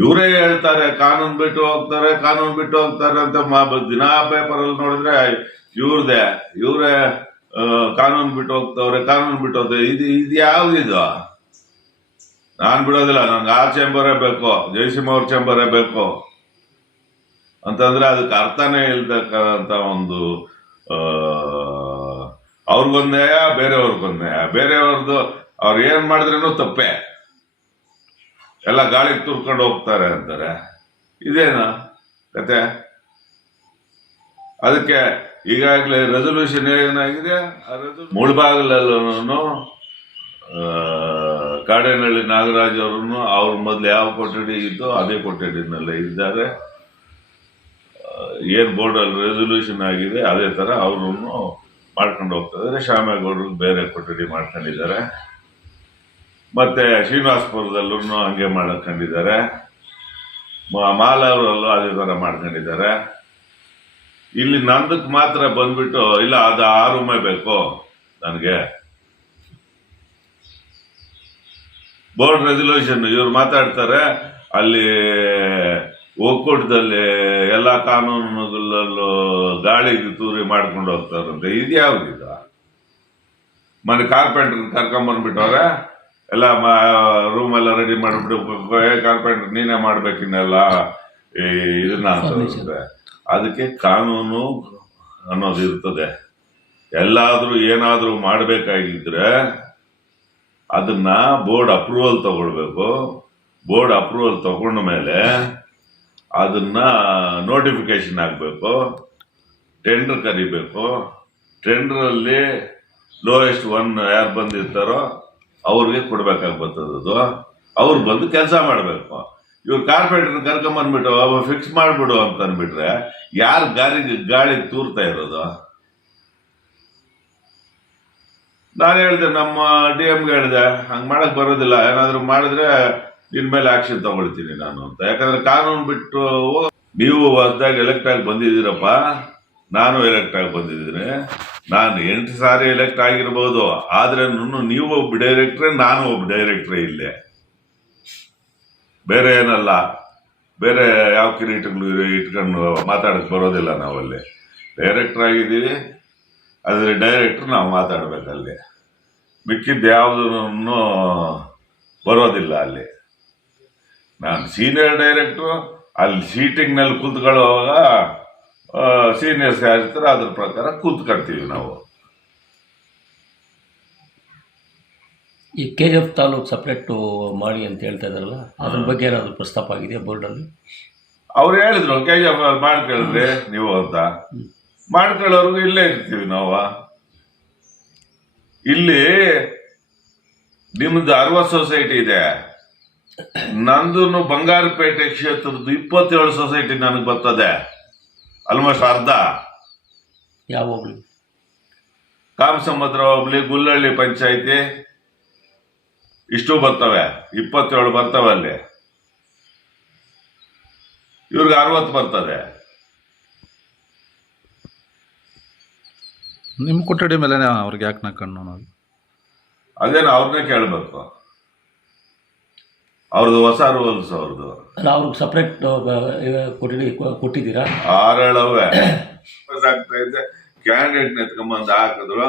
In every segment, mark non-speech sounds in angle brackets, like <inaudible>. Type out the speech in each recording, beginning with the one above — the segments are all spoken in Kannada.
ಇವರೇ ಹೇಳ್ತಾರೆ, ಕಾನೂನು ಬಿಟ್ಟು ಹೋಗ್ತಾರೆ, ಕಾನೂನು ಬಿಟ್ಟು ಹೋಗ್ತಾರೆ ಅಂತ ದಿನ ಪೇಪರ್ ಅಲ್ಲಿ ನೋಡಿದ್ರೆ ಇವ್ರದೇ, ಇವರೇ ಕಾನೂನು ಬಿಟ್ಟು ಹೋಗ್ತವ್ರೆ, ಕಾನೂನು ಬಿಟ್ಟು ಹೋಗ್ತಾರೆ ಇದು ಇದು ಯಾವ್ದಿದು ನಾನ್ ಬಿಡೋದಿಲ್ಲ, ನಂಗೆ ಆ ಚೇಂಬರೇ ಬೇಕು ಜಯಸಿಂಹ ಅವ್ರ ಚೇಂಬರೇ ಬೇಕು. ಅಂತಂದ್ರೆ ಅದಕ್ಕೆ ಅರ್ಥನೇ ಇಲ್ದಕ್ಕಂತ ಒಂದು ಅವ್ರಿಗೊಂದ್ ನ್ಯಾಯ ಬೇರೆಯವ್ರದ್ದು ಅವ್ರು ಏನ್ ಮಾಡಿದ್ರೇನು ತಪ್ಪೇ. ಎಲ್ಲ ಗಾಳಿಗೆ ತುರ್ಕೊಂಡು ಹೋಗ್ತಾರೆ ಅಂತಾರೆ ಇದೇನು ಕತೆ? ಅದಕ್ಕೆ ಈಗಾಗಲೇ ರೆಸೊಲ್ಯೂಷನ್ ಏನಾಗಿದೆ? ಮುಳ್ಬಾಗಲಲ್ಲೂ ಕಾಡೇನಹಳ್ಳಿ ನಾಗರಾಜ್ ಅವರನ್ನು ಅವ್ರ ಮೊದಲು ಯಾವ ಕೊಠಡಿ ಇದ್ದೋ ಅದೇ ಕೊಠಡಿನಲ್ಲೇ ಇದ್ದಾರೆ. ಏನು ಏನ್ ಬೋರ್ಡ್ ಅಲ್ಲಿ ರೆಸೊಲ್ಯೂಷನ್ ಆಗಿದೆ ಅದೇ ತರ ಅವ್ರನ್ನು ಮಾಡ್ಕೊಂಡು ಹೋಗ್ತಿದ್ದಾರೆ ಶ್ಯಾಮೇಗೌಡರು ಬೇರೆ ಕೊಠಡಿ ಮಾಡ್ಕೊಂಡಿದ್ದಾರೆ. ಮತ್ತೆ ಶ್ರೀನಿವಾಸಪುರದಲ್ಲೂ ಹಂಗೆ ಮಾಡ್ಕೊಂಡಿದ್ದಾರೆ. ಮಾಲವರಲ್ಲೂ ಅದೇ ಥರ ಮಾಡ್ಕೊಂಡಿದ್ದಾರೆ. ಇಲ್ಲಿ ನಂದಕ್ಕೆ ಮಾತ್ರ ಬಂದ್ಬಿಟ್ಟು, ಇಲ್ಲ, ಅದು ಆ ರೂಮೇ ಬೇಕು ನನಗೆ. ಬೋರ್ಡ್ ರೆಸೊಲ್ಯೂಷನ್ ಇವ್ರು ಮಾತಾಡ್ತಾರೆ, ಅಲ್ಲಿ ಒಕ್ಕೂಟದಲ್ಲಿ ಎಲ್ಲ ಕಾನೂನುಗಳಲ್ಲೂ ಗಾಳಿಗೆ ತೂರಿ ಮಾಡ್ಕೊಂಡು ಹೋಗ್ತಾರಂತೆ. ಇದು? ಮನೆ ಕಾರ್ಪೆಂಟರ್ ಕರ್ಕೊಂಬಂದ್ಬಿಟ್ಟವ್ರೆ? ಎಲ್ಲ ರೂಮ್ ಎಲ್ಲ ರೆಡಿ ಮಾಡಿಬಿಟ್ಟು ಕಾರ್ಪೆಂಟರ್ ನೀನೇ ಮಾಡ್ಬೇಕಿನ್ನೆಲ್ಲ ಈ ಇದನ್ನ ಅನ್ಸುತ್ತೆ ಅದಕ್ಕೆ ಕಾನೂನು ಅನ್ನೋದು ಇರ್ತದೆ. ಎಲ್ಲಾದ್ರೂ ಏನಾದ್ರೂ ಮಾಡಬೇಕಾಗಿದ್ರೆ ಅದನ್ನ ಬೋರ್ಡ್ ಅಪ್ರೂವಲ್ ತಗೊಳ್ಬೇಕು. ಬೋರ್ಡ್ ಅಪ್ರೂವಲ್ ತಗೊಂಡ ಮೇಲೆ ಅದನ್ನ ನೋಟಿಫಿಕೇಶನ್ ಆಗಬೇಕು ಟೆಂಡರ್ ಕರಿಬೇಕು. ಟೆಂಡರಲ್ಲಿ ಲೋಯೆಸ್ಟ್ ಒನ್ ಯಾರು ಬಂದಿರ್ತಾರೋ ಅವ್ರಿಗೆ ಕೊಡ್ಬೇಕಾಗಿ ಅವ್ರು ಬಂದು ಕೆಲಸ ಮಾಡಬೇಕು. ಇವ್ರು ಕಾರ್ಪೆಂಟರ್ ಕರ್ಕೊಂಬಂದ್ಬಿಟ್ಟು ಫಿಕ್ಸ್ ಮಾಡ್ಬಿಡು ಅಂತ ಅಂದ್ಬಿಟ್ರೆ, ಯಾರು ಗಾಳಿಗೆ ಗಾಳಿಗೆ ತೂರ್ತಾ ಇರೋದು? ನಾನು ಹೇಳಿದೆ, ನಮ್ಮ ಡಿ ಎಮ್ಗೆ ಹೇಳಿದೆ, ಹಂಗೆ ಮಾಡಕ್ ಬರೋದಿಲ್ಲ. ಏನಾದ್ರು ಮಾಡಿದ್ರೆ ನಿನ್ ಮೇಲೆ ಆಕ್ಷನ್ ತಗೊಳ್ತೀನಿ ನಾನು ಅಂತ. ಯಾಕಂದ್ರೆ ಕಾನೂನು ಬಿಟ್ಟು ನೀವು ಹೊಸದಾಗಿ ಎಲೆಕ್ಟ್ ಆಗಿ ಬಂದಿದ್ದೀರಪ್ಪ. ನಾನು ಎಲೆಕ್ಟ್ ಆಗಿ ಬಂದಿದ್ದೀನಿ. ನಾನು ಎಂಟು ಸಾರಿ ಎಲೆಕ್ಟ್ ಆಗಿರ್ಬೋದು. ಆದರೆ ನೀವು ಒಬ್ಬ ಡೈರೆಕ್ಟ್ರೆ ನಾನು ಒಬ್ಬ ಡೈರೆಕ್ಟ್ರೆ ಇಲ್ಲೇ. ಬೇರೆ ಏನಲ್ಲ. ಬೇರೆ ಯಾವ ಕಿರೀಟಗಳು ಇಟ್ಕೊಂಡು ಮಾತಾಡಕ್ಕೆ ಬರೋದಿಲ್ಲ ನಾವಲ್ಲಿ ಡೈರೆಕ್ಟರ್ ಆಗಿದ್ದೀವಿ. ಆದರೆ ಡೈರೆಕ್ಟ್ರ್ ನಾವು ಮಾತಾಡಬೇಕಲ್ಲಿ ಮಿಕ್ಕಿದ್ದು ಯಾವುದನ್ನು ಬರೋದಿಲ್ಲ ಅಲ್ಲಿ. ನಾನು ಸೀನಿಯರ್ ಡೈರೆಕ್ಟ್ರು ಅಲ್ಲಿ ಸೀಟಿಂಗ್ನಲ್ಲಿ ಕೂತ್ಕೊಳ್ಳುವಾಗ ಸೀನಿಯರ್ಸ್ ಯಾರಿರ್ತಾರೆ ಅದ್ರ ಪ್ರಕಾರ ಕೂತ್ಕೊಳ್ತೀವಿ ನಾವು. ಈ K G F taluk separate ಮಾಡಿ ಅಂತ ಹೇಳ್ತಾ ಇದ್ದಾರಲ್ಲ ಅದ್ರ ಬಗ್ಗೆ ಏನಾದರೂ ಪ್ರಸ್ತಾಪ ಆಗಿದೆಯಾ ಬೋರ್ಡಲ್ಲಿ ಅವ್ರು ಹೇಳಿದ್ರು ಕೆ ಜಿ ಎಫ್ ಮಾಡ್ಕೊಳ್ರಿ ನೀವು ಅಂತ. ಮಾಡ್ಕೊಳ್ಳೋರ್ಗು ಇಲ್ಲೇ ಇರ್ತೀವಿ ನಾವು. ಇಲ್ಲಿ ನಿಮ್ದು ಅರವತ್ತು ಸೊಸೈಟಿ ಇದೆ. ನಂದು ಬಂಗಾರಪೇಟೆ ಕ್ಷೇತ್ರದ ಇಪ್ಪತ್ತೇಳು ಸೊಸೈಟಿ ನನಗೆ ಬರ್ತದೆ. ಆಲ್ಮೋಸ್ಟ್ ಅರ್ಧ. ಯಾವ ಹೋಗ್ಲಿ ಕಾಮಸಮುದ್ರ ಹೋಬ್ಳಿ ಗುಲ್ಲಹಳ್ಳಿ ಪಂಚಾಯಿತಿ. ಇಷ್ಟು ಬರ್ತವೆ. ಇಪ್ಪತ್ತೇಳು ಬರ್ತವೆ ಅಲ್ಲಿ. ಇವ್ರಿಗೆ ಅರವತ್ತು ಬರ್ತದೆ. ನಿಮ್ಮ ಕೊಠಡಿ ಮೇಲೆ ಅವ್ರಿಗೆ ಯಾಕೆ ನಾ ಕಣ್ಣು ಅದೇನು ಅವ್ರನ್ನೇ ಕೇಳಬೇಕು. ಅವ್ರದ್ದು ಹೊಸ ರೂಲ್ಸ್ ಅವ್ರದ್ದು. ಅಲ್ಲ ಅವ್ರಿಗೆ ಸಪ್ರೇಟ್ ಕೊಟ್ಟಿದ್ದೀವಿ ಕೊಟ್ಟಿದ್ದೀರಾ? ಆರಳವೇ. <coughs> ಆಗ್ತಾ ಇದ್ದೆ ಕ್ಯಾಂಡಿಡೇಟ್ ಎತ್ಕೊಂಬಂದು ಹಾಕಿದ್ರು.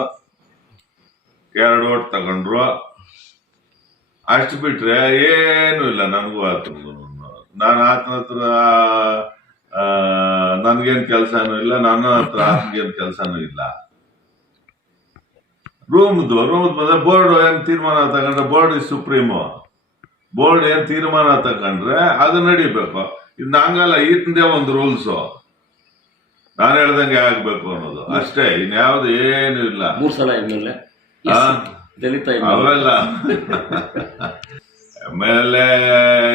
ಎರಡು ಓಟ್ ತಗೊಂಡ್ರು. ಅಷ್ಟು ಬಿಟ್ರೆ ಏನು ಇಲ್ಲ ನನಗೂ ಆತು. ನಾನು ಆತನ ಹತ್ರ ನನ್ಗೇನು ಕೆಲಸನೂ ಕೆಲ್ಸನೂ ಇಲ್ಲ ನನ್ನ ಹತ್ರ ಆತನಿಗೇನು ಕೆಲಸನೂ ಇಲ್ಲ. ರೂಮ್ದು ರೂಮ್ದು ಬಂದ್ರೆ ಬೋರ್ಡ್ ಏನು ತೀರ್ಮಾನ ತಗೊಂಡ್ರೆ ಬೋರ್ಡ್ ಇಸ್ ಸುಪ್ರೀಮು ಬೋರ್ಡ್ ಏನ್ ತೀರ್ಮಾನ ತಗೊಂಡ್ರೆ ಅದು ನಡಿಬೇಕು. ಇದು ನಂಗಲ್ಲ ಈತಂದೇ ಒಂದು ರೂಲ್ಸು ನಾನು ಹೇಳ್ದಂಗೆ ಆಗ್ಬೇಕು ಅನ್ನೋದು. ಅಷ್ಟೇ ಇನ್ಯಾವ್ದು ಏನು ಇಲ್ಲ. ಮೂರು ಸಲ? ದಲಿತ ಅವೆಲ್ಲ. ಆಮೇಲೆ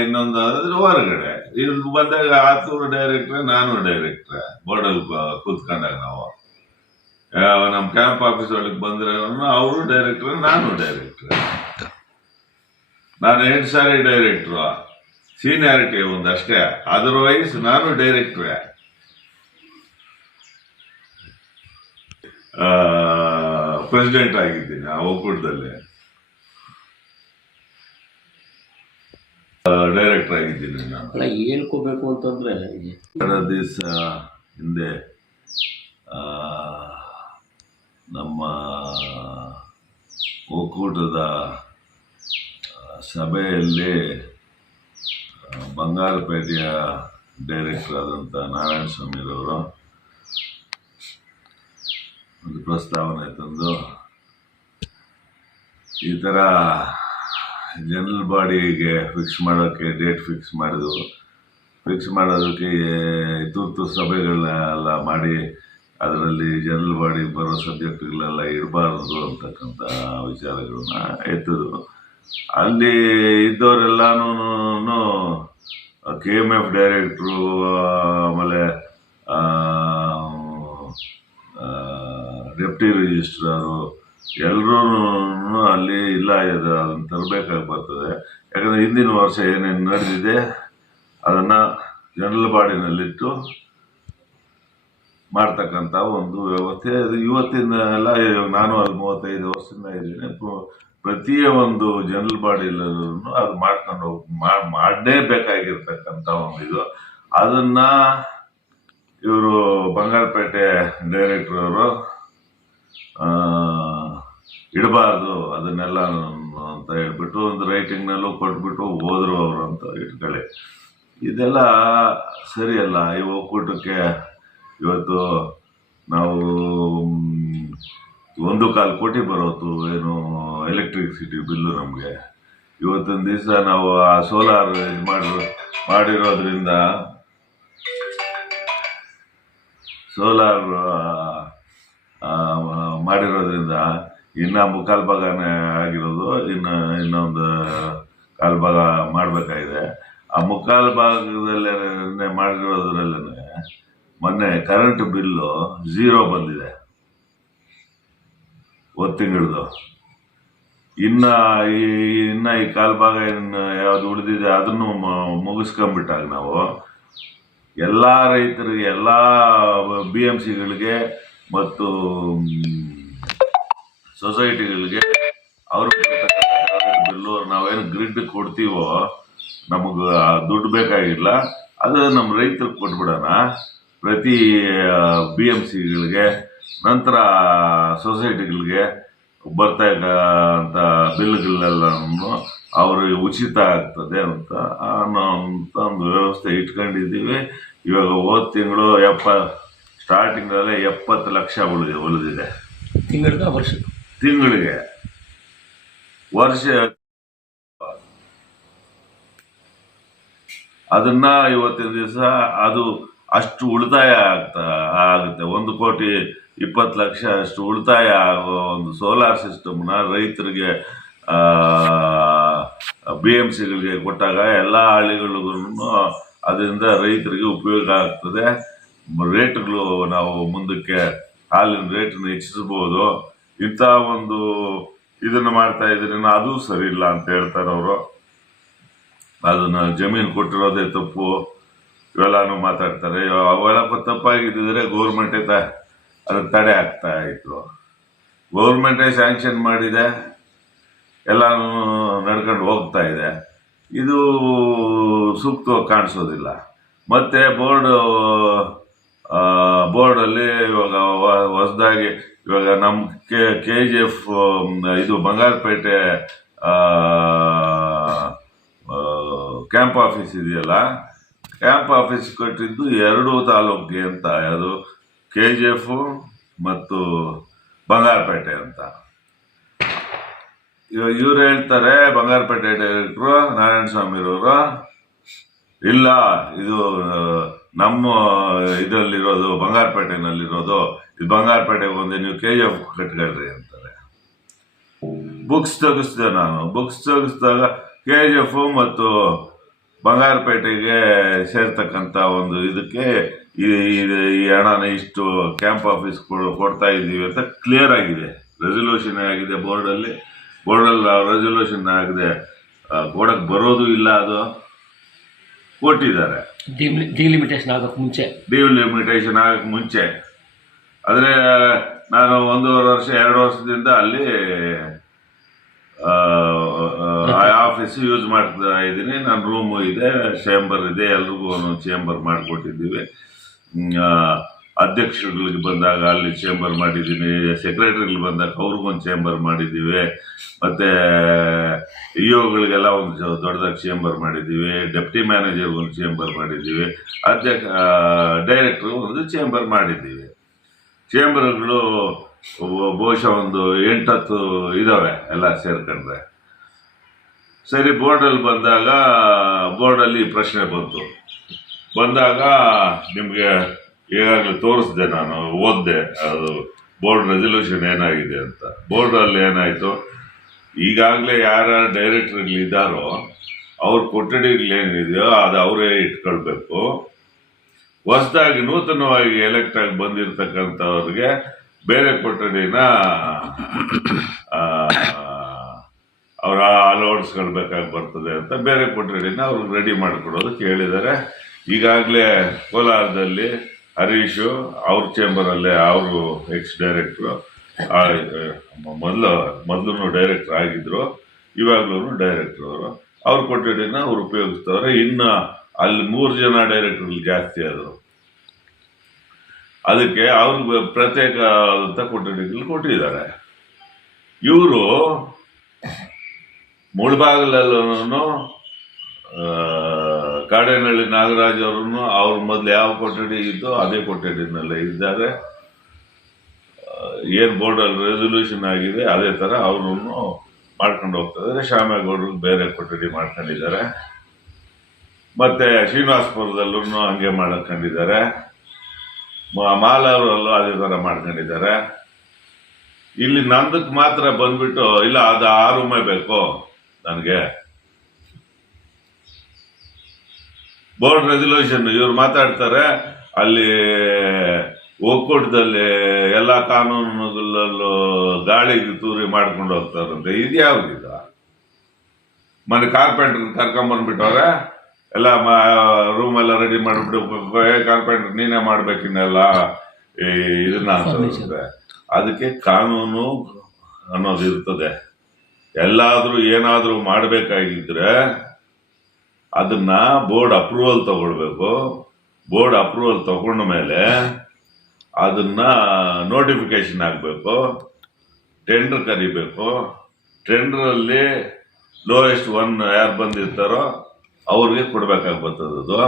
ಇನ್ನೊಂದು ಅಂದ್ರೆ ಹೊರಗಡೆ. ಇಲ್ಲಿ ಬಂದಾಗ ಆತೂರು ಡೈರೆಕ್ಟ್ರೆ ನಾನು ಡೈರೆಕ್ಟ್ರೆ ಬೋರ್ಡಲ್ಲಿ ಕೂತ್ಕೊಂಡಾಗ ನಾವು. ಯಾವ ನಮ್ಮ ಕ್ಯಾಂಪ್ ಆಫೀಸ್ ಒಳಗೆ ಬಂದ್ರೆ ಅವರು ಡೈರೆಕ್ಟ್ರೆ ನಾನು ಡೈರೆಕ್ಟ್ರೆ ನಾನು ಎಂಟು ಸಾರಿ ಡೈರೆಕ್ಟ್ರು ಸೀನಿಯಾರಿಟಿ ಒಂದು ಅಷ್ಟೇ ಅದರ್ವೈಸ್ ನಾನು ಡೈರೆಕ್ಟ್ರೆ ಪ್ರೆಸಿಡೆಂಟ್ ಆಗಿದ್ದೀನಿ ಆ ಒಕ್ಕೂಟದಲ್ಲಿ. ಡೈರೆಕ್ಟರ್ ಆಗಿದ್ದೀನಿ ನಾನು. ಹೇಳ್ಕೋಬೇಕು ಅಂತಂದ್ರೆ ದಿವಸ ಹಿಂದೆ ನಮ್ಮ ಒಕ್ಕೂಟದ ಸಭೆಯಲ್ಲಿ ಬಂಗಾರಪೇಟೆಯ ಡೈರೆಕ್ಟರ್ ಆದಂಥ ನಾರಾಯಣ ಸ್ವಾಮಿರವರು ಒಂದು ಪ್ರಸ್ತಾವನೆ ತಂದು, ಈ ಥರ ಜನರಲ್ ಬಾಡಿಗೆ ಫಿಕ್ಸ್ ಮಾಡೋಕ್ಕೆ ಡೇಟ್ ಫಿಕ್ಸ್ ಮಾಡಿದ್ರು. ಫಿಕ್ಸ್ ಮಾಡೋದಕ್ಕೆ ತುರ್ತು ಸಭೆಗಳನ್ನೆಲ್ಲ ಮಾಡಿ, ಅದರಲ್ಲಿ ಜನರಲ್ ಬಾಡಿಗೆ ಬರೋ ಸಬ್ಜೆಕ್ಟ್ಗಳೆಲ್ಲ ಇರಬಾರ್ದು ಅಂತಕ್ಕಂಥ ವಿಚಾರಗಳನ್ನ ಎತ್ತಿದ್ರು. ಅಲ್ಲಿ ಇದ್ದವರೆಲ್ಲಾನು ಕೆ ಎಂ ಎಫ್ ಡೈರೆಕ್ಟ್ರು ಆಮೇಲೆ ಡೆಪ್ಟಿ ರಿಜಿಸ್ಟ್ರಾರು ಎಲ್ಲರೂ ಅಲ್ಲಿ ಇಲ್ಲ, ಇದು ಅದನ್ನು ತರಬೇಕಾಗಿ ಬರ್ತದೆ. ಯಾಕಂದರೆ ಹಿಂದಿನ ವರ್ಷ ಏನೇನು ನಡೆದಿದೆ, ಅದನ್ನು ಜನರಲ್ ಬಾಡಿನಲ್ಲಿಟ್ಟು ಮಾಡ್ತಕ್ಕಂಥ ಒಂದು ವ್ಯವಸ್ಥೆ. ಅದು ಇವತ್ತಿನ ಎಲ್ಲ ನಾನು ಅಲ್ಲಿ ಮೂವತ್ತೈದು ವರ್ಷದಿಂದ ಇದ್ದೀನಿ. ಪ್ರ- ಪ್ರತಿ ಒಂದು ಜನರಲ್ ಬಾಡಿಲೂ ಅದು ಮಾಡ್ಕೊಂಡು ಹೋಗಿ ಮಾಡಲೇಬೇಕಾಗಿರ್ತಕ್ಕಂಥ ಒಂದು ಇದು. ಅದನ್ನ ಇವರು ಬಂಗಾರಪೇಟೆ ಡೈರೆಕ್ಟರ್ ಅವರು ಇಡಬಾರ್ದು ಅದನ್ನೆಲ್ಲ ಅಂತ ಹೇಳ್ಬಿಟ್ಟು ಒಂದು ರೈಟಿಂಗ್ನಲ್ಲೂ ಕೊಟ್ಬಿಟ್ಟು ಹೋದರು ಅವರು ಅಂತ ಇಟ್ಕೊಳ್ಳಿ. ಇದೆಲ್ಲ ಸರಿಯಲ್ಲ, ಈ ಒಕ್ಕೂಟಕ್ಕೆ ಇವತ್ತು ನಾವು ಒಂದು ಕಾಲು ಕೋಟಿ ಬರೋದು ಏನು ಎಲೆಕ್ಟ್ರಿಸಿಟಿ ಬಿಲ್ಲು ನಮಗೆ. ಇವತ್ತಿನ ದಿವಸ ನಾವು ಆ ಸೋಲಾರ್ ಇದು ಮಾಡಿರೋ, ಮಾಡಿರೋದ್ರಿಂದ ಸೋಲಾರ್ ಮಾಡಿರೋದ್ರಿಂದ ಇನ್ನು ಮುಕ್ಕಾಲು ಭಾಗನೇ ಆಗಿರೋದು, ಇನ್ನು, ಇನ್ನೊಂದು ಕಾಲು ಭಾಗ ಮಾಡಬೇಕಾಗಿದೆ. ಆ ಮುಕ್ಕಾಲು ಭಾಗದಲ್ಲೇ ಮಾಡಿರೋದ್ರಲ್ಲೇ ಮೊನ್ನೆ ಕರೆಂಟ್ ಬಿಲ್ಲು ಝೀರೋ ಬಂದಿದೆ. ಒಂದು ತಿಂಗಳದು ಇನ್ನು ಈ ಇನ್ನು ಈ ಕಾಲ್ಭಾಗ ಇನ್ನು ಯಾವುದು ಉಳಿದಿದೆ ಅದನ್ನು ಮುಗಿಸ್ಕೊಂಬಿಟ್ಟಾಗ ನಾವು ಎಲ್ಲ ರೈತರಿಗೆ, ಎಲ್ಲ ಬಿ ಎಂ ಸಿಗಳಿಗೆ ಮತ್ತು ಸೊಸೈಟಿಗಳಿಗೆ ಅವರು ಬಿಲ್ಲು ನಾವೇನು ಗ್ರಿಡ್ ಕೊಡ್ತೀವೋ ನಮಗೆ ದುಡ್ಡು ಬೇಕಾಗಿಲ್ಲ. ಅದು ನಮ್ಮ ರೈತರಿಗೆ ಕೊಟ್ಬಿಡೋಣ. ಪ್ರತಿ ಬಿ ಎಂ ಸಿಗಳಿಗೆ ನಂತರ ಸೊಸೈಟಿಗಳಿಗೆ ಬರ್ತಾ ಅಂತ ಬಿಲ್ಗಳನ್ನೆಲ್ಲನೂ ಅವ್ರಿಗೆ ಉಚಿತ ಆಗ್ತದೆ ಅಂತ ಅನ್ನೋ ಅಂತ ಒಂದು ವ್ಯವಸ್ಥೆ ಇಟ್ಕೊಂಡಿದ್ದೀವಿ. ಇವಾಗ ಹೋದ ತಿಂಗಳು ಎಪ್ಪ ಸ್ಟಾರ್ಟಿಂಗಲ್ಲೇ ಎಪ್ಪತ್ತು ಲಕ್ಷ ಉಳಿದಿದೆ ಉಳಿದಿದೆ. ತಿಂಗಳಿಗೆ ವರ್ಷ? ತಿಂಗಳಿಗೆ. ವರ್ಷ ಅದನ್ನ ಇವತ್ತಿನ ದಿವಸ ಅದು ಅಷ್ಟು ಉಳಿತಾಯ ಆಗ್ತಾ ಆಗುತ್ತೆ. ಒಂದು ಕೋಟಿ ಇಪ್ಪತ್ತು ಲಕ್ಷ ಅಷ್ಟು ಉಳಿತಾಯ ಆಗೋ ಒಂದು ಸೋಲಾರ್ ಸಿಸ್ಟಮ್ನ ರೈತರಿಗೆ ಬಿ ಎಂ ಸಿಗಳಿಗೆ ಕೊಟ್ಟಾಗ ಎಲ್ಲ ಹಳ್ಳಿಗಳಿಗೂ ಅದರಿಂದ ರೈತರಿಗೆ ಉಪಯೋಗ ಆಗ್ತದೆ. ರೇಟ್ಗಳು ನಾವು ಮುಂದಕ್ಕೆ, ಹಾಲಿನ ರೇಟನ್ನು ಹೆಚ್ಚಿಸ್ಬೋದು ಇಂಥ ಒಂದು ಇದನ್ನು ಮಾಡ್ತಾ ಇದ್ರೆ ಅದು ಸರಿ ಇಲ್ಲ ಅಂತ ಹೇಳ್ತಾರೆ ಅವರು. ಅದನ್ನು ಜಮೀನು ಕೊಟ್ಟಿರೋದೇ ತಪ್ಪು. ಇವೆಲ್ಲಾನು ಮಾತಾಡ್ತಾರೆ. ಅವೆಲ್ಲ ತಪ್ಪಾಗಿದ್ದಿದ್ರೆ ಗೌರ್ಮೆಂಟೇ ತ ಅದಕ್ಕೆ ತಡೆ ಆಗ್ತಾ ಇತ್ತು. ಗೌರ್ಮೆಂಟೇ ಸ್ಯಾಂಕ್ಷನ್ ಮಾಡಿದೆ. ಎಲ್ಲಾನು ನಡ್ಕೊಂಡು ಹೋಗ್ತಾ ಇದೆ. ಇದು ಸೂಕ್ತವಾಗಿ ಕಾಣಿಸೋದಿಲ್ಲ. ಮತ್ತೆ ಬೋರ್ಡ್ ಬೋರ್ಡಲ್ಲಿ ಇವಾಗ ಹೊಸದಾಗಿ ಇವಾಗ ನಮ್ಮ ಕೆ ಕೆ ಜಿ ಎಫ್ ಇದು ಬಂಗಾರಪೇಟೆ ಕ್ಯಾಂಪ್ ಆಫೀಸ್ ಇದೆಯಲ್ಲ ಕ್ಯಾಂಪ್ ಆಫೀಸ್ ಕೊಟ್ಟಿದ್ದು ಎರಡು ತಾಲೂಕಿಗೆ ಅಂತ ಅದು ಕೆ ಜಿ ಎಫ್ ಮತ್ತು ಬಂಗಾರಪೇಟೆ ಅಂತ. ಇವಾಗ ಇವ್ರು ಹೇಳ್ತಾರೆ, ಬಂಗಾರಪೇಟೆ ಡೈರೆಕ್ಟ್ರು, ನಾರಾಯಣ ಸ್ವಾಮಿರವರು ಇಲ್ಲ, ಇದು ನಮ್ಮ ಇದರಲ್ಲಿರೋದು, ಬಂಗಾರಪೇಟೆನಲ್ಲಿರೋದು, ಇದು ಬಂಗಾರಪೇಟೆಗೆ ಬಂದು ನೀವು ಕೆ ಜಿ ಎಫ್ ಕಟ್ಕೊಳ್ರಿ ಅಂತಾರೆ. ಬುಕ್ಸ್ ತೆಗಿಸ್ದೆ ನಾನು. ಬುಕ್ಸ್ ತೆಗಿಸ್ದಾಗ ಕೆ ಜಿ ಎಫ್ ಮತ್ತು ಬಂಗಾರಪೇಟೆಗೆ ಸೇರ್ತಕ್ಕಂಥ ಒಂದು ಇದಕ್ಕೆ ಈ ಈ- ಈ ಹಣನ ಇಷ್ಟು ಕ್ಯಾಂಪ್ ಆಫೀಸ್ ಕೊಡ್ತಾ ಇದ್ದೀವಿ ಅಂತ ಕ್ಲಿಯರ್ ಆಗಿದೆ. ರೆಸೊಲ್ಯೂಷನ್ ಆಗಿದೆ ಬೋರ್ಡಲ್ಲಿ ಬೋರ್ಡಲ್ಲಿ ರೆಸೊಲ್ಯೂಷನ್ ಆಗಿದೆ. ಕೊಡಕ್ಕೆ ಬರೋದು ಇಲ್ಲ ಅದು. ಕೊಟ್ಟಿದ್ದಾರೆ. ಡಿಲಿಮಿಟೇಷನ್ ಆಗೋಕ್ಕೆ ಮುಂಚೆ. ಡಿಲಿಮಿಟೇಷನ್ ಆಗಕ್ಕೆ ಮುಂಚೆ. ಆದರೆ ನಾನು ಒಂದೂವರೆ ವರ್ಷ ಎರಡು ವರ್ಷದಿಂದ ಅಲ್ಲಿ ಆ, ಆಫೀಸ್ ಯೂಸ್ ಮಾಡ್ತಾ ಇದ್ದೀನಿ. ನನ್ನ ರೂಮು ಇದೆ ಚೇಂಬರ್ ಇದೆ ಎಲ್ರಿಗೂ ಒಂದು ಚೇಂಬರ್ ಮಾಡಿಕೊಟ್ಟಿದ್ದೀವಿ. ಅಧ್ಯಕ್ಷರುಗಳಿಗೆ ಬಂದಾಗ ಅಲ್ಲಿ ಚೇಂಬರ್ ಮಾಡಿದ್ದೀನಿ ಸೆಕ್ರೆಟರಿಗಳು ಬಂದಾಗ ಅವ್ರಿಗೊಂದು ಚೇಂಬರ್ ಮಾಡಿದ್ದೀವಿ. ಮತ್ತು ಇ ಒಗಳಿಗೆಲ್ಲ ಒಂದು ದೊಡ್ಡದಾಗಿ ಚೇಂಬರ್ ಮಾಡಿದ್ದೀವಿ. ಡೆಪ್ಟಿ ಮ್ಯಾನೇಜರ್ ಒಂದು ಚೇಂಬರ್ ಮಾಡಿದ್ದೀವಿ. ಅಧ್ಯಕ್ಷ ಡೈರೆಕ್ಟ್ರು ಒಂದು ಚೇಂಬರ್ ಮಾಡಿದ್ದೀವಿ. ಚೇಂಬರ್ಗಳು ಬಹುಶಃ ಒಂದು ಎಂಟತ್ತು ಇದ್ದಾವೆ ಎಲ್ಲ ಸೇರ್ಕೊಂಡ್ರೆ. ಸರಿ, ಬೋರ್ಡಲ್ಲಿ ಬಂದಾಗ, ಬೋರ್ಡಲ್ಲಿ ಪ್ರಶ್ನೆ ಬಂತು. ಬಂದಾಗ ನಿಮಗೆ ಈಗಾಗಲೇ ತೋರಿಸ್ದೆ ನಾನು, ಓದಿದೆ ಅದು ಬೋರ್ಡ್ ರೆಸಲ್ಯೂಷನ್ ಏನಾಗಿದೆ ಅಂತ. ಬೋರ್ಡಲ್ಲಿ ಏನಾಯಿತು? ಈಗಾಗಲೇ ಯಾರ ಡೈರೆಕ್ಟರ್ಗಳಿದ್ದಾರೋ ಅವ್ರ ಕೊಠಡಿಗಳೇನಿದೆಯೋ ಅದು ಅವರೇ ಇಟ್ಕೊಳ್ಬೇಕು. ಹೊಸದಾಗಿ ನೂತನವಾಗಿ ಎಲೆಕ್ಟ್ ಆಗಿ ಬಂದಿರತಕ್ಕಂಥವ್ರಿಗೆ ಬೇರೆ ಕೊಠಡಿನ ಅವ್ರ ಬೇಕಾಗಿ ಬರ್ತದೆ ಅಂತ ಬೇರೆ ಕೊಠಡಿನ ಅವ್ರಿಗೆ ರೆಡಿ ಮಾಡಿಕೊಡೋದಕ್ಕೆ ಹೇಳಿದ್ದಾರೆ ಈಗಾಗಲೇ ಕೋಲಾರದಲ್ಲಿ ಹರೀಶು ಅವ್ರ ಚೇಂಬರಲ್ಲೇ ಅವರು ಎಕ್ಸ್ ಡೈರೆಕ್ಟ್ರು ಮೊದಲು ಮೊದಲು ಡೈರೆಕ್ಟರ್ ಆಗಿದ್ರು ಇವಾಗಲೂ ಡೈರೆಕ್ಟರ್ ಅವರು. ಅವ್ರ ಕೊಠಡಿನ ಅವ್ರು ಉಪಯೋಗಿಸ್ತವ್ರೆ. ಇನ್ನು ಅಲ್ಲಿ ಮೂರು ಜನ ಡೈರೆಕ್ಟ್ರಲ್ಲಿ ಜಾಸ್ತಿ ಆದರು. ಅದಕ್ಕೆ ಅವ್ರಿಗೆ ಅಂತ ಕೊಠಡಿಗಳು ಕೊಟ್ಟಿದ್ದಾರೆ. ಇವರು ಮುಳ್ಬಾಗಿಲಲ್ಲೂ ಕಾಡೇನಹಳ್ಳಿ ನಾಗರಾಜ್ ಅವರು ಅವ್ರ ಮೊದಲು ಯಾವ ಕೊಠಡಿ ಇದ್ದೋ ಅದೇ ಕೊಠಡಿನಲ್ಲೇ ಇದ್ದಾರೆ. ಏನು ಬೋರ್ಡಲ್ಲಿ ರೆಸೊಲ್ಯೂಷನ್ ಆಗಿದೆ, ಅದೇ ಥರ ಅವ್ರೂ ಮಾಡ್ಕೊಂಡು ಹೋಗ್ತಿದ್ದಾರೆ. ಶ್ಯಾಮೇಗೌಡರು ಬೇರೆ ಕೊಠಡಿ ಮಾಡ್ಕೊಂಡಿದ್ದಾರೆ. ಮತ್ತೆ ಶ್ರೀನಿವಾಸ್ಪುರದಲ್ಲೂ ಹಂಗೆ ಮಾಡ್ಕೊಂಡಿದ್ದಾರೆ. ಮ- ಮಾಲೂರಲ್ಲೂ ಅದೇ ಥರ ಮಾಡ್ಕೊಂಡಿದ್ದಾರೆ. ಇಲ್ಲಿ ನಂದಕ್ಕೆ ಮಾತ್ರ ಬಂದ್ಬಿಟ್ಟು, ಇಲ್ಲ, ಅದು ಆ ರೂಮೇ ಬೇಕು ನನಗೆ. ಬೋರ್ಡ್ ರೆಸಲ್ಯೂಷನ್ ಇವ್ರು ಮಾತಾಡ್ತಾರೆ, ಅಲ್ಲಿ ಒಕ್ಕೂಟದಲ್ಲಿ ಎಲ್ಲ ಕಾನೂನುಗಳಲ್ಲೂ ಗಾಳಿಗೆ ತೂರಿ ಮಾಡ್ಕೊಂಡು ಹೋಗ್ತಾರಂತೆ. ಇದು? ಯಾವ್ದಿದ ಮನೆ ಕಾರ್ಪೆಂಟರ್ ಕರ್ಕೊಂಬಂದ್ಬಿಟ್ಟವ್ರೆ ಎಲ್ಲ ರೂಮ್ ಎಲ್ಲ ರೆಡಿ ಮಾಡಿಬಿಟ್ಟು ಕಾರ್ಪೆಂಟರ್ ನೀನೇ ಮಾಡ್ಬೇಕಿನ್ನೆಲ್ಲ ಈ ಇದನ್ನ ಅಂತ ಅದಕ್ಕೆ ಕಾನೂನು ಅನ್ನೋದು ಇರ್ತದೆ. ಎಲ್ಲಾದ್ರೂ ಏನಾದ್ರೂ ಮಾಡಬೇಕಾಗಿದ್ರೆ ಅದನ್ನ ಬೋರ್ಡ್ ಅಪ್ರೂವಲ್ ತಗೊಳ್ಬೇಕು. ಬೋರ್ಡ್ ಅಪ್ರೂವಲ್ ತಗೊಂಡ ಮೇಲೆ ಅದನ್ನ ನೋಟಿಫಿಕೇಶನ್ ಆಗಬೇಕು ಟೆಂಡರ್ ಕರಿಬೇಕು. ಟೆಂಡರಲ್ಲಿ ಲೋಯೆಸ್ಟ್ ಒನ್ ಯಾರು ಬಂದಿರ್ತಾರೋ ಅವ್ರಿಗೆ ಕೊಡ್ಬೇಕಾಗಿ ಬರ್ತದದು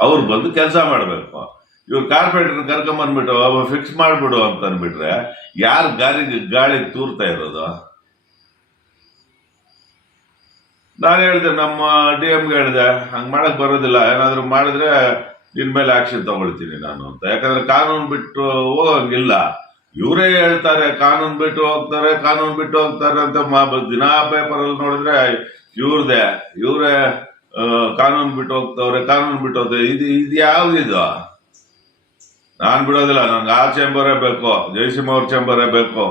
ಅವ್ರು ಬಂದು ಕೆಲಸ ಮಾಡಬೇಕು. ಇವ್ರು ಕಾರ್ಪೆಂಟರ್ ಕರ್ಕೊಂಬಂದ್ಬಿಟ್ಟು ಫಿಕ್ಸ್ ಮಾಡಿಬಿಡು ಅಂತ ಅಂದ್ಬಿಟ್ರೆ ಯಾರು ಗಾಳಿಗೆ ಗಾಳಿಗೆ ತೂರ್ತಾ ಇರೋದು? ನಾನು ಹೇಳಿದೆ, ನಮ್ಮ ಡಿ ಎಮ್ಗೆ ಹೇಳಿದೆ, ಹಂಗೆ ಮಾಡಕ್ ಬರೋದಿಲ್ಲ. ಏನಾದರೂ ಮಾಡಿದ್ರೆ ನಿನ್ ಮೇಲೆ ಆಕ್ಷನ್ ತಗೊಳ್ತೀನಿ ನಾನು ಅಂತ. ಯಾಕಂದ್ರೆ ಕಾನೂನು ಬಿಟ್ಟು ಹೋಗಂಗಿಲ್ಲ. ಇವರೇ ಹೇಳ್ತಾರೆ, ಕಾನೂನು ಬಿಟ್ಟು ಹೋಗ್ತಾರೆ, ಕಾನೂನು ಬಿಟ್ಟು ಹೋಗ್ತಾರೆ ಅಂತ ಮಾ- ದಿನಾ ಪೇಪರಲ್ಲಿ ನೋಡಿದ್ರೆ ಇವ್ರದೇ, ಇವರೇ ಕಾನೂನು ಬಿಟ್ಟು ಹೋಗ್ತವ್ರೆ, ಕಾನೂನು ಬಿಟ್ಟು ಹೋಗ್ತಾರೆ ಇದು ಇದು ಯಾವ್ದಿದು ನಾನು ಬಿಡೋದಿಲ್ಲ, ನಂಗೆ ಆ ಚೇಂಬರೇ ಬೇಕು ಜಯಸಿಂಹ ಅವ್ರ ಚೇಂಬರೇ ಬೇಕು.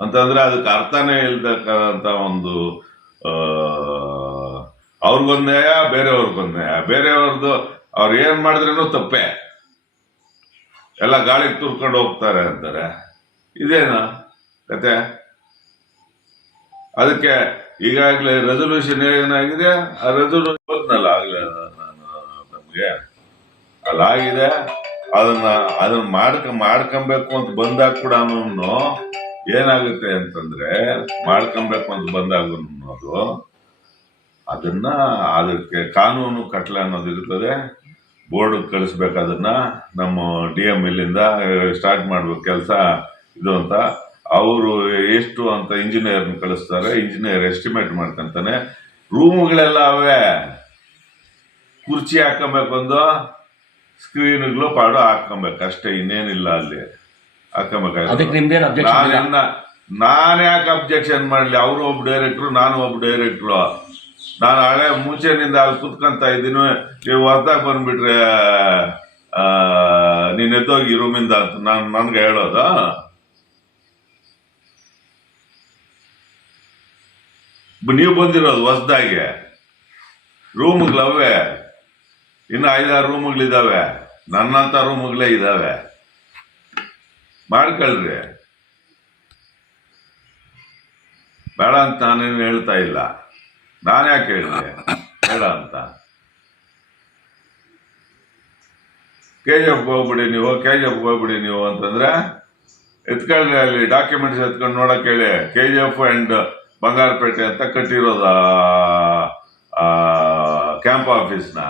ಅಂತಂದ್ರೆ ಅದಕ್ಕೆ ಅರ್ಥನೇ ಇಲ್ದಕ್ಕಂತ ಒಂದು ಅವ್ರಿಗೊಂದ್ ನ್ಯಾಯ, ಬೇರೆಯವ್ರಿಗೊಂದ್ ನ್ಯಾಯ. ಬೇರೆಯವ್ರದ್ದು ಅವ್ರು ಏನ್ ಮಾಡಿದ್ರೇನು ತಪ್ಪೆ. ಎಲ್ಲ ಗಾಳಿಗೆ ತುರ್ಕೊಂಡು ಹೋಗ್ತಾರೆ ಅಂತಾರೆ. ಇದೇನು ಕತೆ? ಅದಕ್ಕೆ ಈಗಾಗಲೇ ರೆಸೊಲ್ಯೂಷನ್ ಏನಾಗಿದೆ? ಆ ರೆಸೊಲ್ಯೂಷನ್ ಓದ್ನಲ್ಲ ಆಗಲೇ ನಮ್ಗೆ ಅಲ್ಲಾಗಿದೆ ಅದನ್ನ ಅದನ್ನ ಮಾಡ್ಕ ಮಾಡ್ಕೊಬೇಕು ಅಂತ ಬಂದಾಗ ಕೂಡ ಏನಾಗುತ್ತೆ ಅಂತಂದ್ರೆ ಮಾಡ್ಕೊಬೇಕು ಅಂತ ಬಂದಾಗ ಅನ್ನೋದು ಅದನ್ನ ಅದಕ್ಕೆ ಕಾನೂನು ಕಟ್ಲೆ ಅನ್ನೋದು ಇರ್ತದೆ. ಬೋರ್ಡ್ ಕಳಿಸ್ಬೇಕು ಅದನ್ನ. ನಮ್ಮ ಡಿ ಎಂ ಇಂದ ಸ್ಟಾರ್ಟ್ ಮಾಡ್ಬೇಕು ಕೆಲಸ, ಇದು ಅಂತ. ಅವರು ಎಷ್ಟು ಅಂತ ಇಂಜಿನಿಯರ್ ಕಳಿಸ್ತಾರೆ ಇಂಜಿನಿಯರ್ ಎಸ್ಟಿಮೇಟ್ ಮಾಡ್ಕೊಂತಾನೆ. ರೂಮ್ಗಳೆಲ್ಲ ಅವೇ. ಕುರ್ಚಿ ಹಾಕೊಬೇಕು ಒಂದು ಸ್ಕ್ರೀನ್ಗಳು ಪಾಡು ಹಾಕೊಬೇಕು ಅಷ್ಟೇ ಇನ್ನೇನಿಲ್ಲ ಅಲ್ಲಿ. ಇಲ್ಲ? ನಾನು ಯಾಕೆ ಅಬ್ಜೆಕ್ಷನ್ ಮಾಡಲಿ? ಅವರು ಒಬ್ಬ ಡೈರೆಕ್ಟ್ರು ನಾನು ಒಬ್ಬ ಡೈರೆಕ್ಟ್ರು ನಾನು ಹಳೆ ಮುಂಚೆನಿಂದ ಅಲ್ಲಿ ಕುತ್ಕೊಂತ ಇದ್ದೀನಿ. ನೀವು ಹೊರದಾಗ ಬಂದ್ಬಿಟ್ರೆ ನೀನ್ ಎದ್ದೋಗಿ ರೂಮಿಂದ ಅಂತ ನಾನು ನನ್ಗೆ ಹೇಳೋದ? ನೀವು ಬಂದಿರೋದು ಹೊಸ್ದಾಗಿ. ರೂಮ್ಗಳವೇ. ಇನ್ನು ಐದಾರು ರೂಮ್ಗಳಿದ್ದಾವೆ ನನ್ನಂಥ ರೂಮ್ಗಳೇ ಇದ್ದಾವೆ ಮಾಡ್ಕೊಳ್ರಿ. ಬೇಡ ಅಂತ ನಾನೇನು ಹೇಳ್ತಾ ಇಲ್ಲ. ನಾನು ಯಾಕೆ ಹೇಳಿದೆ? ಬೇಡ ಅಂತ. ಕೆ ಜಿ ಎಫ್ಗೆ ಹೋಗ್ಬಿಡಿ ನೀವು ಕೆ ಜಿ ಎಫ್ಗೆ ಹೋಗ್ಬಿಡಿ ನೀವು ಅಂತಂದ್ರೆ ಎತ್ಕೊಳ್ಳಿ ಅಲ್ಲಿ ಡಾಕ್ಯುಮೆಂಟ್ಸ್ ಎತ್ಕೊಂಡು ನೋಡಕ್ ಹೇಳಿ K G F and Bangarapete ಅಂತ ಆ ಕ್ಯಾಂಪ್ ಆಫೀಸ್ನ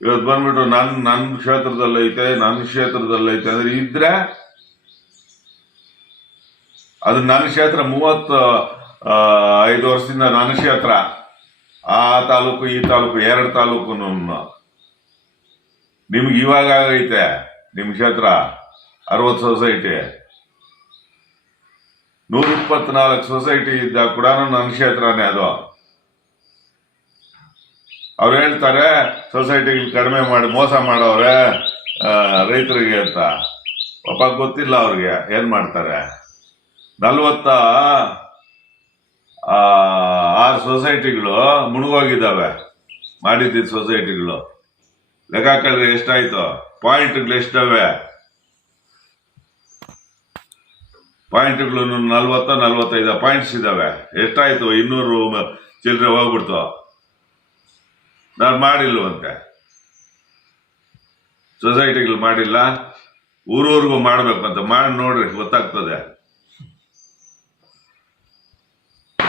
ಇವತ್ತು ಬಂದ್ಬಿಟ್ಟು ನನ್ನ ನನ್ನ ಕ್ಷೇತ್ರದಲ್ಲೈತೆ ನನ್ನ ಕ್ಷೇತ್ರದಲ್ಲೈತೆ ಅಂದ್ರೆ ಇದ್ರೆ ಅದು ನನ್ನ ಕ್ಷೇತ್ರ ಮೂವತ್ತು ಐದು ವರ್ಷದಿಂದ ನನ್ನ ಕ್ಷೇತ್ರ. ಆ ತಾಲೂಕು, ಈ ತಾಲೂಕು, ಎರಡು ತಾಲೂಕು ನಿಮ್ಗೆ ಇವಾಗ ಆಗೈತೆ ನಿಮ್ ಕ್ಷೇತ್ರ, ಅರವತ್ತು ಸೊಸೈಟಿ. ನೂರ ಇಪ್ಪತ್ನಾಲ್ಕು ಸೊಸೈಟಿ ಇದ್ದ ಕೂಡ ನನ್ನ ಕ್ಷೇತ್ರನೇ ಅದು. ಅವ್ರು ಹೇಳ್ತಾರೆ, ಸೊಸೈಟಿಗಳು ಕಡಿಮೆ ಮಾಡಿ ಮೋಸ ಮಾಡೋರೆ ರೈತರಿಗೆ ಅಂತ. ಪಾಪ ಗೊತ್ತಿಲ್ಲ ಅವ್ರಿಗೆ ಏನ್ ಮಾಡ್ತಾರೆ. ನಲ್ವತ್ತ ಆರು ಸೊಸೈಟಿಗಳು ಮುಳುಗೋಗಿದ್ದಾವೆ. ಮಾಡಿದ್ದಿದ್ದ ಸೊಸೈಟಿಗಳು. ಲೆಕ್ಕ ಕಳೆದ್ರೆ ಎಷ್ಟಾಯ್ತು? ಪಾಯಿಂಟ್ಗಳು ಎಷ್ಟವೆ ಪಾಯಿಂಟ್ಗಳು ನಲ್ವತ್ತ ನಲ್ವತ್ತೈದು ಪಾಯಿಂಟ್ಸ್ ಇದಾವೆ ಎಷ್ಟಾಯ್ತು? ಇನ್ನೂರು ಚಿಲ್ಲರೆ ಹೋಗ್ಬಿಡ್ತು. ನಾನು ಮಾಡಿಲ್ವಂತೆ. ಸೊಸೈಟಿಗಳು ಮಾಡಿಲ್ಲ. ಊರೂರಿಗೂ ಅಂತ ಮಾಡಿ ನೋಡ್ರಿ, ಗೊತ್ತಾಗ್ತದೆ.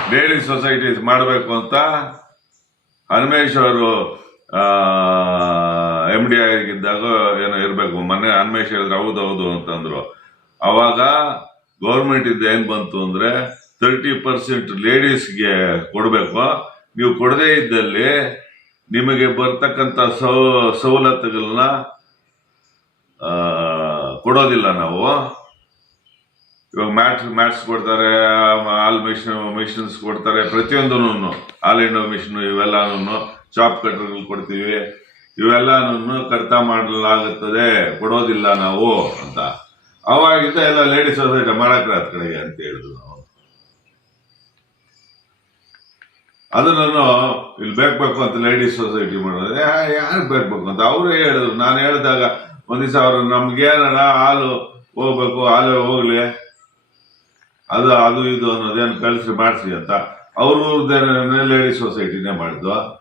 ಬೇರೆ ಸೊಸೈಟೀಸ್ ಮಾಡಬೇಕು ಅಂತ ಹನುಮೇಶ್ ಅವರು ಎಂ ಡಿ ಆಗಿದ್ದಾಗ ಏನೋ ಇರಬೇಕು. ಮೊನ್ನೆ ಹನುಮೇಶ್ ಹೇಳಿದ್ರೆ ಹೌದು ಹೌದು ಅಂತಂದ್ರು. ಅವಾಗ ಗೌರ್ಮೆಂಟ್ ಇಂದ ಏನ್ ಬಂತು ಅಂದ್ರೆ ತರ್ಟಿ ಪರ್ಸೆಂಟ್ ಲೇಡೀಸ್ಗೆ ಕೊಡಬೇಕು. ನೀವು ಕೊಡದೇ ಇದ್ದಲ್ಲಿ ನಿಮಗೆ ಬರ್ತಕ್ಕಂಥ ಸೌ, ಸವಲತ್ತುಗಳನ್ನ ಕೊಡೋದಿಲ್ಲ ನಾವು. ಇವಾಗ ಮ್ಯಾಟ್, ಮ್ಯಾಟ್ಸ್ ಕೊಡ್ತಾರೆ ಆಲ್ ಮಿಷನ್, ಮಿಷನ್ಸ್ ಕೊಡ್ತಾರೆ ಪ್ರತಿಯೊಂದೂ ಆಲ್ ಇಂಡೋ ಮಿಷನ್ ಇವೆಲ್ಲಾನು ಚಾಪ್ ಕಟ್ರ್ಗಳು ಕೊಡ್ತೀವಿ. ಇವೆಲ್ಲಾನು ಕರ್ತ ಮಾಡಲಾಗುತ್ತದೆ, ಕೊಡೋದಿಲ್ಲ ನಾವು ಅಂತ. ಅವಾಗಿದ್ದ ಎಲ್ಲ ಲೇಡೀಸ್ ಸೊಸೈಟಿ ಮಾಡಕ್ರೆ ಕಡೆಗೆ ಅಂತ ಹೇಳಿದ್ರು ನಾವು. ಅದನ್ನು ಇಲ್ಲಿ ಬೇಕು ಬೇಕು ಅಂತ ಲೇಡೀಸ್ ಸೊಸೈಟಿ ಮಾಡಿದ್ರೆ. ಯಾರು ಬೇಕು ಬೇಕು ಅಂತ? ಅವರೇ ಹೇಳಿದ್ರು. ನಾನು ಹೇಳಿದಾಗ ಒಂದ್ ದಿವಸ ಅವ್ರು ನಮ್ಗೇನಣ್ಣ ಹಾಲು ಹೋಗ್ಬೇಕು, ಹಾಲು ಹೋಗ್ಲಿ. ಅದು ಅದು, ಇದು ಅನ್ನೋದೇನು ಕಳಿಸಿ ಮಾಡಿಸಿ ಅಂತ. ಅವ್ರ ಲೇಡೀಸ್ ಸೊಸೈಟಿನೇ ಮಾಡಿದ್ವು